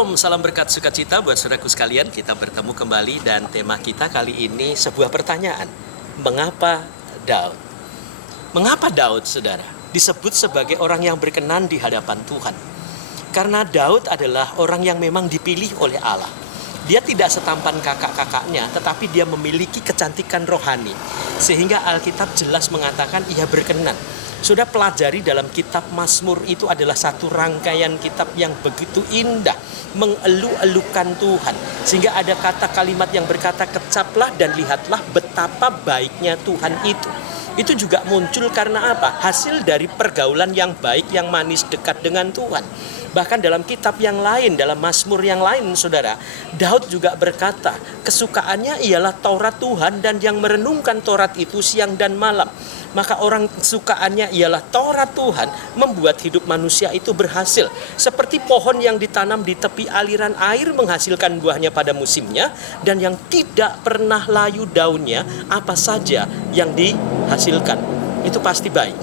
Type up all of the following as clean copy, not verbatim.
Shalom, salam berkat sukacita buat saudaraku sekalian. Kita bertemu kembali dan tema kita kali ini sebuah pertanyaan. Mengapa Daud? Mengapa Daud, saudara, disebut sebagai orang yang berkenan di hadapan Tuhan? Karena Daud adalah orang yang memang dipilih oleh Allah. Dia tidak setampan kakak-kakaknya, tetapi dia memiliki kecantikan rohani. Sehingga Alkitab jelas mengatakan ia berkenan. Sudah pelajari dalam kitab Mazmur, itu adalah satu rangkaian kitab yang begitu indah, mengeluh-elukan Tuhan. Sehingga ada kata kalimat yang berkata, kecaplah dan lihatlah betapa baiknya Tuhan itu. Itu juga muncul karena apa? Hasil dari pergaulan yang baik, yang manis, dekat dengan Tuhan. Bahkan dalam kitab yang lain, dalam Mazmur yang lain, saudara, Daud juga berkata, kesukaannya ialah Taurat Tuhan dan yang merenungkan Taurat itu siang dan malam. Maka orang kesukaannya ialah Taurat Tuhan membuat hidup manusia itu berhasil. Seperti pohon yang ditanam di tepi aliran air menghasilkan buahnya pada musimnya. Dan yang tidak pernah layu daunnya, apa saja yang dihasilkan itu pasti baik.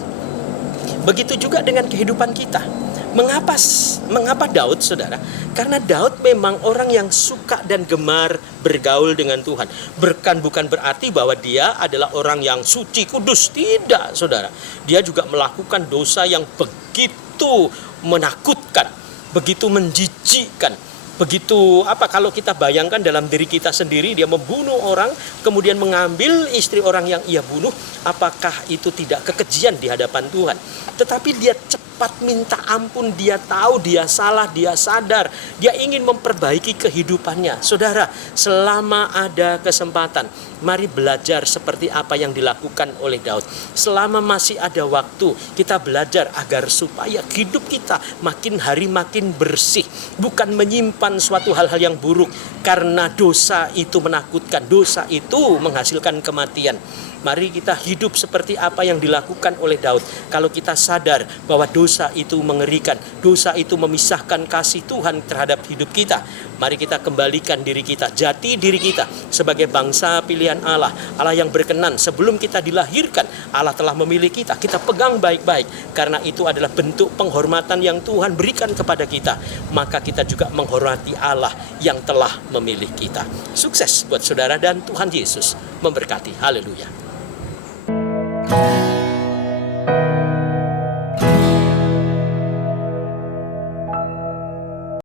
Begitu juga dengan kehidupan kita. Mengapa Daud, saudara? Karena Daud memang orang yang suka dan gemar bergaul dengan Tuhan. Bukan berarti bahwa dia adalah orang yang suci, kudus. Tidak, saudara. Dia juga melakukan dosa yang begitu menakutkan, begitu menjijikkan. Begitu kalau kita bayangkan dalam diri kita sendiri, dia membunuh orang, kemudian mengambil istri orang yang ia bunuh, apakah itu tidak kekejian di hadapan Tuhan? Tetapi dia cepat minta ampun, dia tahu dia salah, dia sadar, dia ingin memperbaiki kehidupannya. Saudara, selama ada kesempatan, mari belajar seperti apa yang dilakukan oleh Daud. Selama masih ada waktu, kita belajar agar supaya hidup kita makin hari makin bersih, bukan menyimpan suatu hal-hal yang buruk, karena dosa itu menakutkan, dosa itu menghasilkan kematian. Mari kita hidup seperti apa yang dilakukan oleh Daud. Kalau kita sadar bahwa dosa itu mengerikan, dosa itu memisahkan kasih Tuhan terhadap hidup kita, mari kita kembalikan diri kita, jati diri kita sebagai bangsa pilihan Allah, Allah yang berkenan. Sebelum kita dilahirkan, Allah telah memilih kita. Kita pegang baik-baik, karena itu adalah bentuk penghormatan yang Tuhan berikan kepada kita. Maka kita juga menghormati Allah yang telah memilih kita. Sukses buat saudara dan Tuhan Yesus memberkati. Haleluya.